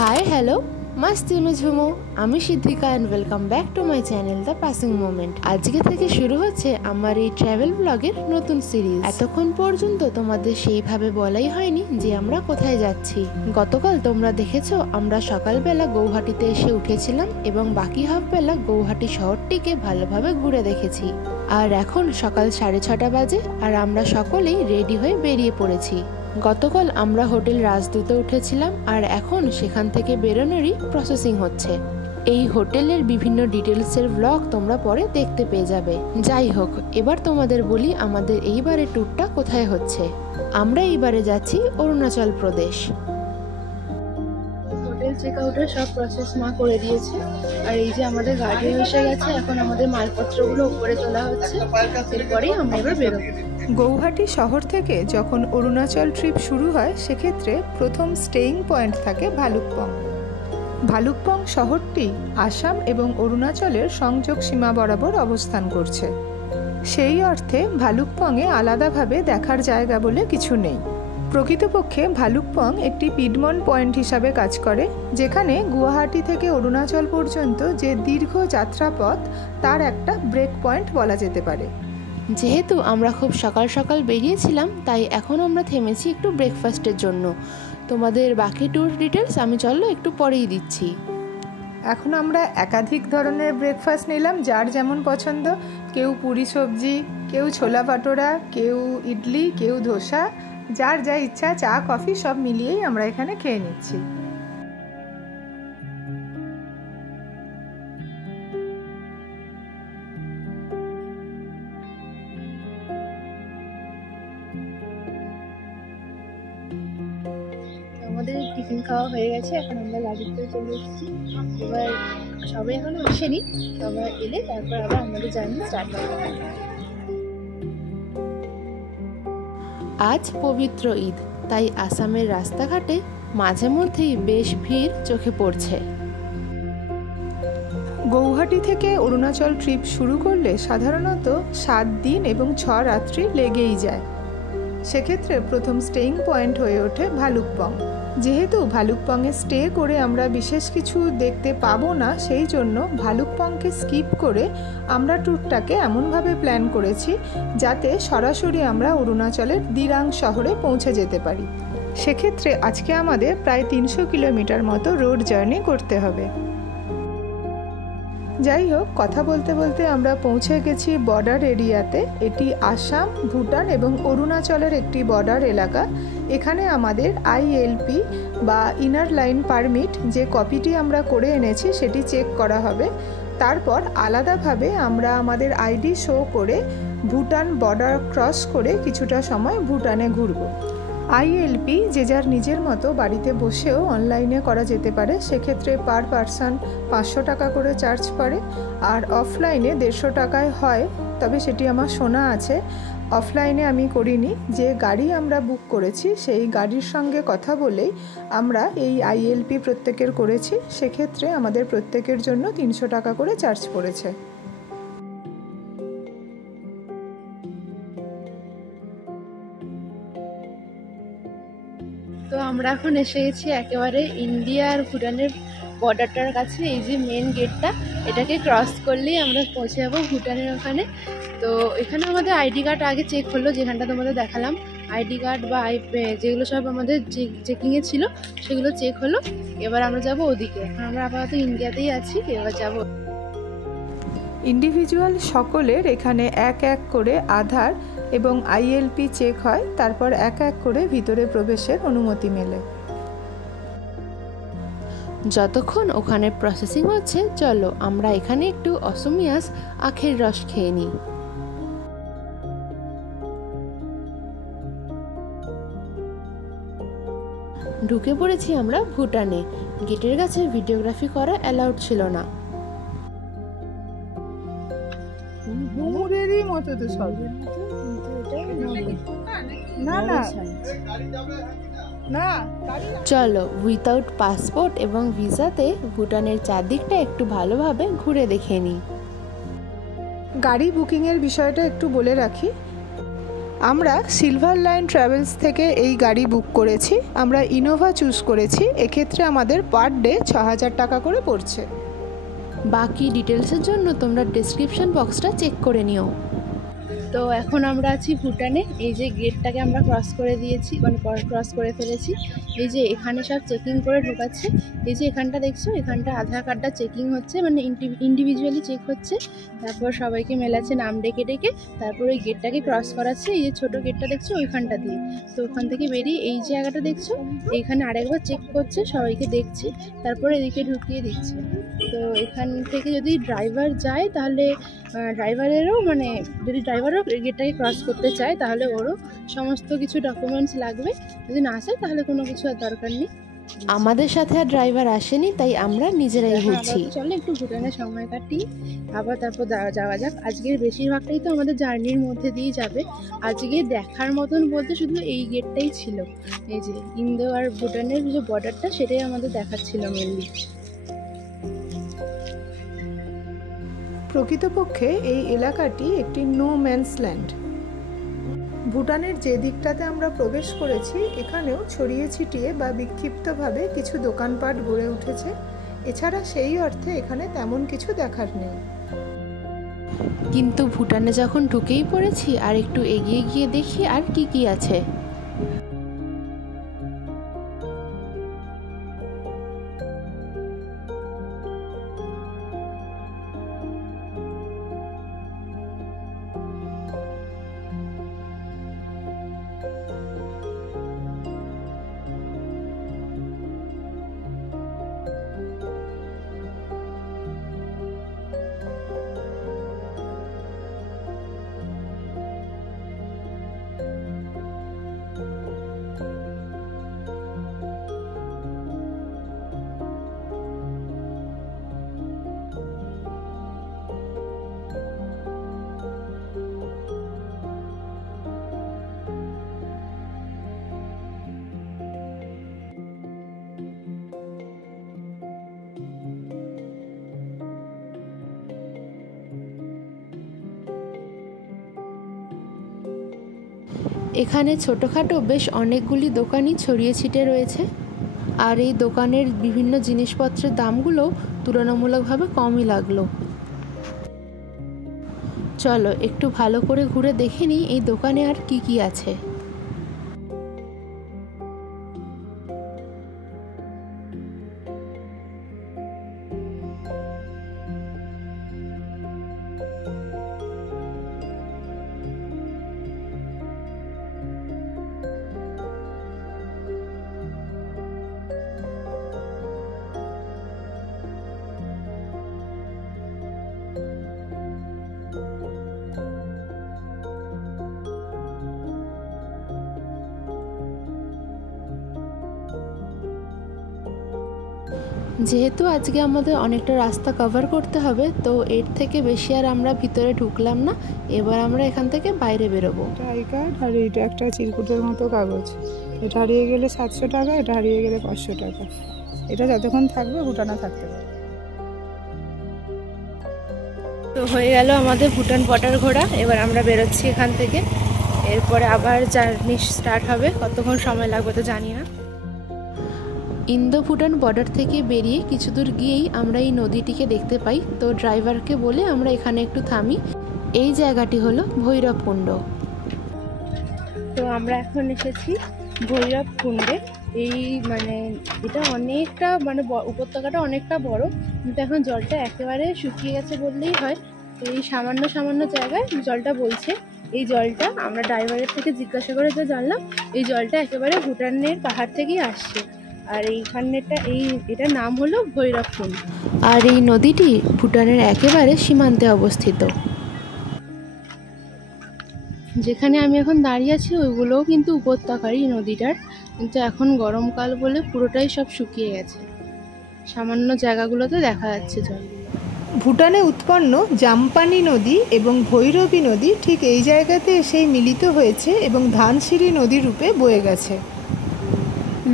Hi hello मस्ती में झुमो আমি Siddhika and welcome back to my channel the passing moment. আজকে থেকে শুরু হচ্ছে আমার এই ট্রাভেল ব্লগের নতুন সিরিজ। এতক্ষণ পর্যন্ত তোমাদের সেইভাবে বলাই হয়নি যে আমরা কোথায় যাচ্ছি। গতকাল তোমরা দেখেছো আমরা সকালবেলা গৌহাটিতে এসে উঠেছিলাম এবং বাকি হাফ বেলা গৌহাটি শহরটিকে ভালোভাবে ঘুরে দেখেছি। আর এখন সকাল 6:30 বাজে আর আমরা সকলেই রেডি হয়ে বেরিয়ে পড়েছি। গতকাল আমরা হোটেল রাজদূতে উঠেছিলাম আর এখন সেখান থেকে বেরোনোরই প্রসেসিং হচ্ছে। এই হোটেলের বিভিন্ন ডিটেলসের ব্লগ তোমরা পরে দেখতে পেয়ে যাবে। যাই হোক, এবার তোমাদের বলি আমাদের এইবারের ট্যুরটা কোথায় হচ্ছে। আমরা এইবারে যাচ্ছি অরুণাচল প্রদেশ। হোটেল চেক আউটের সব প্রসেস মা করে দিয়েছে আর এই যে আমাদের গাড়ি এসে গেছে। এখন আমাদের মালপত্রগুলো উপরে তোলা হচ্ছে, এরপরেই আমরা এবার বেরোবো। গৌহাটি শহর থেকে যখন অরুণাচল ট্রিপ শুরু হয় সেক্ষেত্রে প্রথম স্টেইং পয়েন্ট থাকে ভালুকপং। ভালুকপং শহরটি আসাম এবং অরুণাচলের সংযোগ সীমা বরাবর অবস্থান করছে। সেই অর্থে ভালুকপংয়ে আলাদাভাবে দেখার জায়গা বলে কিছু নেই। প্রকৃতপক্ষে ভালুকপং একটি পিডমন্ট পয়েন্ট হিসাবে কাজ করে, যেখানে গুয়াহাটি থেকে অরুণাচল পর্যন্ত যে দীর্ঘ যাত্রাপথ তার একটা ব্রেক পয়েন্ট বলা যেতে পারে। যেহেতু আমরা খুব সকাল সকাল বেরিয়েছিলাম তাই এখন আমরা থেমেছি একটু ব্রেকফাস্টের জন্য। তোমাদের বাকি ট্যুর ডিটেলস আমি চলো একটু পরেই দিচ্ছি। এখন আমরা একাধিক ধরনের ব্রেকফাস্ট নিলাম, যার যেমন পছন্দ। কেউ পুরি সবজি, কেউ ছোলা ভাটোরা, কেউ ইডলি, কেউ ধোসা, যার যা ইচ্ছা চা কফি সব মিলিয়েই আমরা এখানে খেয়ে নিচ্ছি। আমাদের টিফিন খাওয়া হয়ে গেছে, এখন আমরা গাড়িতে চলে এসেছি। এবার সবাই এখনো আসেনি, সবাই এলে তারপর আবার আমাদের জার্নি স্টার্ট হবে। আজ পবিত্র ঈদ, তাই আসামের রাস্তাঘাটে মাঝে মধ্যেই বেশ ভিড় চোখে পড়ছে। গৌহাটি থেকে অরুণাচল ট্রিপ শুরু করলে সাধারণত 7 দিন এবং 6 রাত্রি লেগেই যায়। সেক্ষেত্রে প্রথম স্টেইং পয়েন্ট হয়ে ওঠে ভালুকপং। যেহেতু ভালুকপংয়ে স্টে করে আমরা বিশেষ কিছু দেখতে পাবো না, সেই জন্য ভালুকপংকে স্কিপ করে আমরা ট্যুরটাকে এমনভাবে প্ল্যান করেছি যাতে সরাসরি আমরা অরুণাচলের দিরাং শহরে পৌঁছে যেতে পারি। সেক্ষেত্রে আজকে আমাদের প্রায় 300 কিলোমিটার মতো রোড জার্নি করতে হবে। যাই হোক, কথা বলতে বলতে আমরা পৌঁছে গেছি বর্ডার এরিয়াতে। এটি আসাম, ভুটান এবং অরুণাচলের একটি বর্ডার এলাকা। এখানে আমাদের ILP বা ইনার লাইন পারমিট যে কপিটি আমরা করে এনেছি সেটি চেক করা হবে। তারপর আলাদাভাবে আমরা আমাদের ID শো করে ভুটান বর্ডার ক্রস করে কিছুটা সময় ভুটানে ঘুরব। ILP যে যার নিজের মতো বাড়িতে বসেও অনলাইনে করা যেতে পারে। সেক্ষেত্রে পার পারসন 500 টাকা করে চার্জ পড়ে, আর অফলাইনে 150 টাকায় হয়, তবে সেটি আমার শোনা আছে। অফলাইনে আমি করিনি। যে গাড়ি আমরা বুক করেছি সেই গাড়ির সঙ্গে কথা বলেই আমরা এই ILP প্রত্যেকের করেছি। সেক্ষেত্রে আমাদের প্রত্যেকের জন্য 300 টাকা করে চার্জ পড়েছে। তো আমরা এখন এসে গেছি একেবারে ইন্ডিয়া আর ভুটানের বর্ডারটার কাছে। এই যে মেন গেটটা, এটাকে ক্রস করলেই আমরা পৌঁছে যাবো ভুটানের ওখানে। তো এখানে আমাদের ID কার্ড আগে চেক হলো, যেখানটা তোমাদের দেখালাম। ID কার্ড বা যেগুলো সব আমাদের চেকিংয়ে ছিল সেগুলো চেক হলো। এবার আমরা যাব ওদিকে। এখন আমরা আপাতত ইন্ডিয়াতেই আছি, এবার যাব। ইন্ডিভিজুয়াল সকলের এখানে এক এক করে আধার এবং ILP চেক হয়, তারপর এক এক করে ভিতরে প্রবেশের অনুমতি মেলে। যতক্ষণ ওখানে প্রসেসিং হচ্ছে চলো আমরা এখানে একটু অসমিয়াস আখের রস খেয়ে নিই। ঢুকে পড়েছি আমরা ভুটানে। গেটের কাছে ভিডিওগ্রাফি করা অ্যালাউড ছিল না। মতো তো সব না। চলো উইথাউট পাসপোর্ট এবং ভিসাতে ভুটানের চারদিকটা একটু ভালোভাবে ঘুরে দেখে নিই। গাড়ি বুকিংয়ের বিষয়টা একটু বলে রাখি। আমরা সিলভার লাইন ট্রাভেলস থেকে এই গাড়ি বুক করেছি। আমরা ইনোভা চুজ করেছি। এক্ষেত্রে আমাদের পার ডে ৬,০০০ টাকা করে পড়ছে। বাকি ডিটেলসের জন্য তোমরা ডেসক্রিপশন বক্সটা চেক করে নিও। তো এখন আমরা আছি ভুটানে। এই যে গেটটাকে আমরা ক্রস করে দিয়েছি, মানে ক্রস করে ফেলেছি। এই যে এখানে সব চেকিং করে ঢোকাচ্ছে। এই যে এখানটা দেখছো, এখানটা আধার কার্ডটা চেকিং হচ্ছে, মানে ইন্ডিভিজুয়ালি চেক হচ্ছে। তারপর সবাইকে মেলাচ্ছে নাম ডেকে ডেকে, তারপর ওই গেটটাকে ক্রস করাচ্ছে। এই যে ছোটো গেটটা দেখছো ওইখানটা দিয়ে। তো ওখান থেকে বেরিয়ে এই জায়গাটা দেখছো, এইখানে আরেকবার চেক করছে, সবাইকে দেখছে, তারপরে এদিকে ঢুকিয়ে দিচ্ছে। তো এখান থেকে যদি ড্রাইভার যায় তাহলে ড্রাইভারেরও, মানে যদি ড্রাইভারও গেটটাকে ক্রস করতে চায় তাহলে ওরও সমস্ত কিছু ডকুমেন্টস লাগবে। যদি না আসে তাহলে কোনো কিছু আর দরকার নেই। আমাদের সাথে আর ড্রাইভার আসেনি, তাই আমরা নিজেরাই ঘুরছি। চলো একটু ভুটানে সময় কাটিয়ে আবার তারপর যাওয়া যাক। আজকের বেশিরভাগটাই তো আমাদের জার্নির মধ্যে দিয়ে যাবে। আজকে দেখার মতন বলতে শুধু এই গেটটাই ছিল। এই যে ইন্দো আর ভুটানের যে বর্ডারটা, সেটাই আমাদের দেখার ছিল মেনলি। প্রকৃতপক্ষে এই এলাকাটি একটি নো ম্যানস ল্যান্ড। ভুটানের যে দিকটাতে আমরা প্রবেশ করেছি এখানেও ছড়িয়ে ছিটিয়ে বা বিক্ষিপ্তভাবে কিছু দোকানপাট গড়ে উঠেছে। এছাড়া সেই অর্থে এখানে তেমন কিছু দেখার নেই। কিন্তু ভুটানে যখন ঢুকেই পড়েছি, আর একটু এগিয়ে গিয়ে দেখি আর কি কি আছে। এখানে ছোটোখাটো বেশ অনেকগুলি দোকানই ছড়িয়ে ছিটে রয়েছে, আর এই দোকানের বিভিন্ন জিনিসপত্রের দামগুলো তুলনামূলকভাবে কমই লাগলো। চলো একটু ভালো করে ঘুরে দেখে নিই এই দোকানে আর কি কি আছে। যেহেতু আজকে আমাদের অনেকটা রাস্তা কভার করতে হবে, তো এর থেকে বেশি আর আমরা ভিতরে ঢুকলাম না। এবার আমরা এখান থেকে বাইরে বেরোবো। আই কার্ড আর এটা একটা চিরকুটের মতো কাগজ। এটা হারিয়ে গেলে 700 টাকা, এটা হারিয়ে গেলে 500 টাকা। এটা যতক্ষণ থাকবে ভুটানে থাকতে পারবে। তো হয়ে গেল আমাদের ভুটান বর্ডার ঘোরা। এবার আমরা বেরোচ্ছি এখান থেকে। এরপরে আবার জার্নি স্টার্ট হবে। কতক্ষণ সময় লাগবে তো জানি না। ইন্দো ভুটান বর্ডার থেকে বেরিয়ে কিছু দূর গিয়েই আমরা এই নদীটিকে দেখতে পাই। তো ড্রাইভারকে বলে আমরা এখানে একটু থামি। এই জায়গাটি হলো ভৈরব কুণ্ড। তো আমরা এখন এসেছি ভৈরব কুণ্ডে। এই মানে এটা অনেকটা, মানে উপত্যকাটা অনেকটা বড়, কিন্তু এখন জলটা একেবারে শুকিয়ে গেছে বললেই হয়। তো এই সামান্য সামান্য জায়গায় জলটা বলছে। এই জলটা আমরা ড্রাইভারের থেকে জিজ্ঞাসা করে যা জানলাম, এই জলটা একেবারে ভুটানের পাহাড় থেকেই আসছে। আর এটার নাম হলো ভৈরব কুণ্ড। আর এই নদীটি ভুটানের একেবারে সীমান্তে অবস্থিত। যেখানে আমি এখন দাঁড়িয়ে আছি ওইগুলোও কিন্তু উপত্যকারই নদীটার, কিন্তু এখন গরমকাল বলে পুরোটাই সব শুকিয়ে গেছে। সামান্য জায়গাগুলোতে দেখা যাচ্ছে জল। ভুটানে উৎপন্ন জামপানি নদী এবং ভৈরবী নদী ঠিক এই জায়গাতে এসেই মিলিত হয়েছে এবং ধানসিঁড়ি নদী রূপে বয়ে গেছে।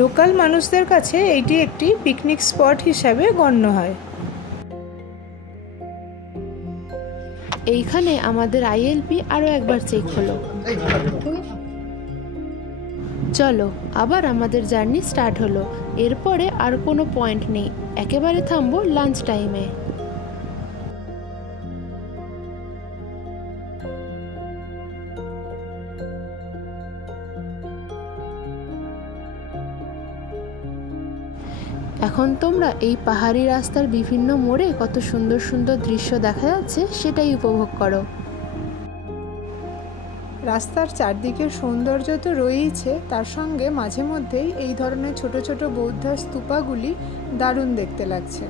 লোকাল মানুষদের কাছে এইটি একটি পিকনিক স্পট হিসাবে গণ্য হয়। এইখানে আমাদের আইএলপি আরও একবার চেক হলো। চলো আবার আমাদের জার্নি স্টার্ট হলো। এরপরে আর কোনো পয়েন্ট নেই, একেবারে থামবো লাঞ্চ টাইমে। এখন তোমরা এই পাহাড়ি রাস্তার বিভিন্ন মোড়ে কত সুন্দর সুন্দর দৃশ্য দেখা যাচ্ছে সেটাই উপভোগ করো। রাস্তার চারদিকের সৌন্দর্য তো রয়েইছে, তার সঙ্গে মাঝে মধ্যেই এই ধরনের ছোট ছোট বৌদ্ধ স্তূপাগুলি দারুণ দেখতে লাগছে।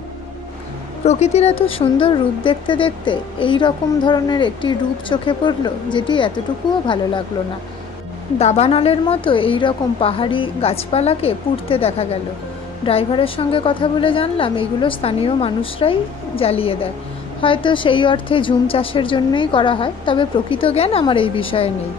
প্রকৃতির এত সুন্দর রূপ দেখতে দেখতে এই রকম ধরনের একটি রূপ চোখে পড়ল, যেটি এতটুকুও ভালো লাগলো না। দাবানলের মতো এই রকম পাহাড়ি গাছপালাকে পুড়তে দেখা গেল। ড্রাইভারের সঙ্গে কথা বলে জানলাম এগুলো স্থানীয় মানুষরাই জ্বালিয়ে দেয়, হয়তো সেই অর্থে ঝুম চাষের জন্যই করা হয়, তবে প্রকৃত জ্ঞান আমার এই বিষয়ে নেই।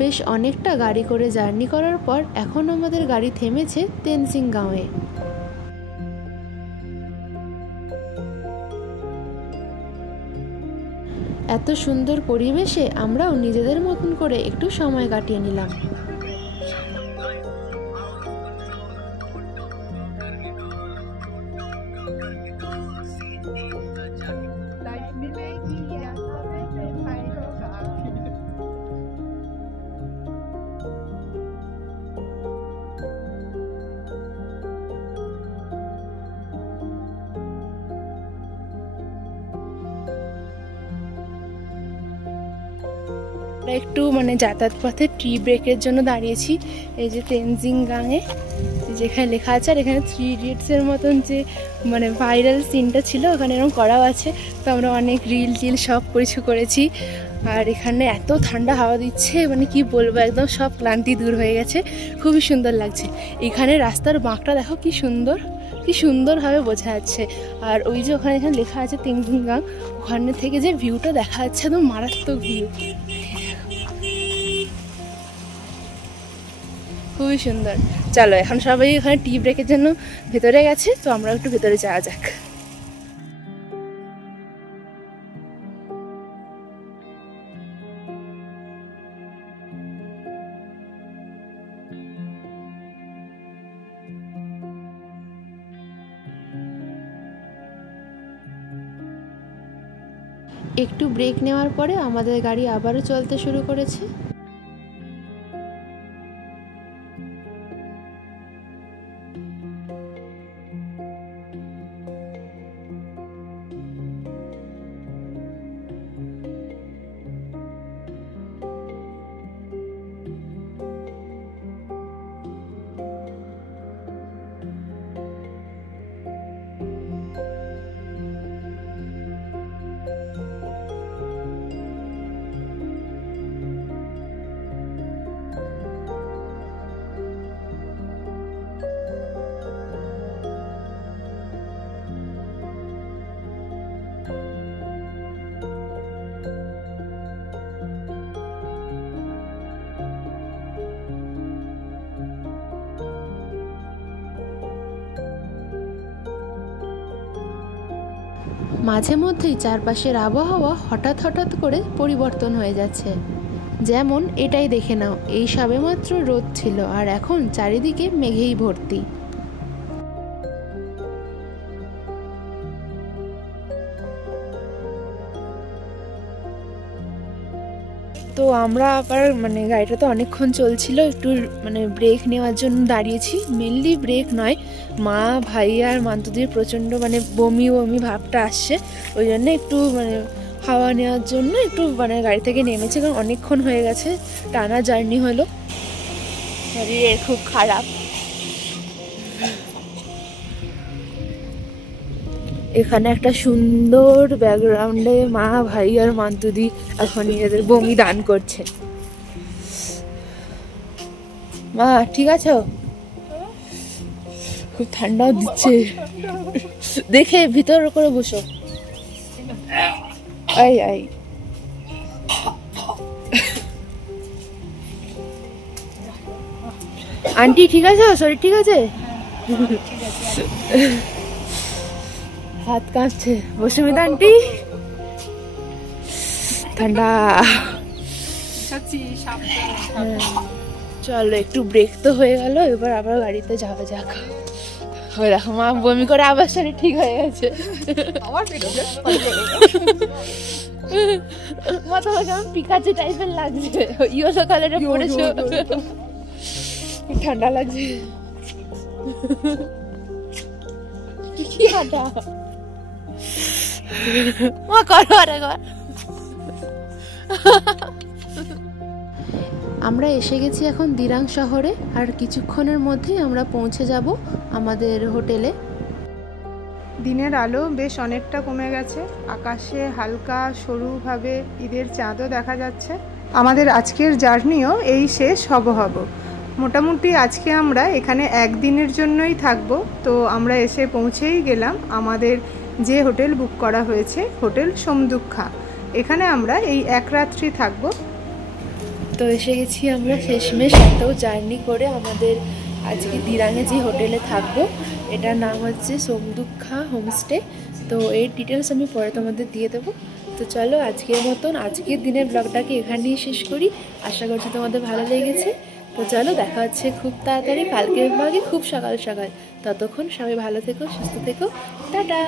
বেশ অনেকটা গাড়ি করে জার্নি করার পর এখন আমাদের গাড়ি থেমেছে তেনজিং গাঁওয়ে। এত সুন্দর পরিবেশে আমরাও নিজেদের মতন করে একটু সময় কাটিয়ে নিলাম। একটু যাতায়াত পথে টি ব্রেকের জন্য দাঁড়িয়েছি এই যে তেনজিং গাঁয়ে, যেখানে লেখা আছে, আর এখানে 3 ইডিয়টসের মতন যে ভাইরাল সিনটা ছিল ওখানে এরকম করাও আছে। তো আমরা অনেক রিল টিল সব কিছু করেছি। আর এখানে এত ঠান্ডা হাওয়া দিচ্ছে, কি বলবো, একদম সব ক্লান্তি দূর হয়ে গেছে, খুবই সুন্দর লাগছে। এখানে রাস্তার বাঁকটা দেখো কি সুন্দরভাবে বোঝা যাচ্ছে। আর ওই যে এখানে লেখা আছে তেনজিং গাঁ, ওখানে থেকে যে ভিউটা দেখা যাচ্ছে একদম মারাত্মক ভিউ, খুবই সুন্দর। চলো এখন সবাই এখানে টি ব্রেকের জন্য ভেতরে গেছে, তো আমরা একটু ভেতরে যাওয়া যাক। একটু ব্রেক নেওয়ার পরে আমাদের গাড়ি আবারও চলতে শুরু করেছে। মাঝে মধ্যেই চারপাশের আবহাওয়া হঠাৎ করে পরিবর্তন হয়ে যাচ্ছে। যেমন এটাই দেখে নাও, এই সবেমাত্র রোদ ছিল আর এখন চারিদিকে মেঘেই ভর্তি। তো আমরা আবার গাড়িটা তো অনেকক্ষণ চলছিল, একটু ব্রেক নেওয়ার জন্য দাঁড়িয়েছি। মেনলি ব্রেক নয়, মা ভাই আর মান্তুদির প্রচণ্ড বমি ভাবটা আসছে, ওই জন্য একটু হাওয়া নেওয়ার জন্য একটু গাড়ি থেকে নেমেছে, কারণ অনেকক্ষণ হয়ে গেছে, টানা জার্নি হলো, শরীরের খুব খারাপ। এখানে একটা সুন্দর ব্যাকগ্রাউন্ডে মা, ভাই আর মান্তুদি এখন নিজেদের বমি দান করছে। মা ঠিক আছো? খুব ঠান্ডাও দিচ্ছে, দেখে ভিতর করে বসো। আই আই আন্টি ঠিক আছে? শরীর ঠিক আছে? হাত কাঁপছে। বসুমিতা আন্টি ঠান্ডা। চলো একটু ব্রেক তো হয়ে গেল, এবার আবার গাড়িতে যাওয়া যাক। ওই দেখো মা বমি করে আবার শরীর ঠিক হয়ে গেছে। মা তোমাকে কেমন পিকাচু টাইপের লাগছে, ইয়েলো কালারে পড়েছো, ঠান্ডা লাগছে। কি হাঁটা মা করো আর একবার। আমরা এসে গেছি এখন দিরাং শহরে, আর কিছুক্ষণের মধ্যেই আমরা পৌঁছে যাব আমাদের হোটেলে। দিনের আলো বেশ অনেকটা কমে গেছে, আকাশে হালকা সরুভাবে ঈদের চাঁদও দেখা যাচ্ছে। আমাদের আজকের জার্নিও এই শেষ হব। মোটামুটি আজকে আমরা এখানে একদিনের জন্যই থাকবো। তো আমরা এসে পৌঁছেই গেলাম আমাদের যে হোটেল বুক করা হয়েছে, হোটেল সোমদুক্ষা। এখানে আমরা এই এক রাত্রি থাকবো। তো এসে গেছি আমরা শেষমেশ, এত জার্নি করে আমাদের আজকে দিরাঙে যে হোটেলে থাকবো, এটার নাম হচ্ছে সোমদুক্ষা হোমস্টে। তো এর ডিটেলস আমি পরে তোমাদের দিয়ে দেবো। তো চলো আজকের মতন আজকের দিনের ব্লগটাকে এখানেই শেষ করি। আশা করছি তোমাদের ভালো লেগেছে। তো চলো দেখা হচ্ছে খুব তাড়াতাড়ি কালকের ব্লগে, খুব সকাল সকাল। ততক্ষণ সবাই ভালো থেকো, সুস্থ থেকো, টাটা।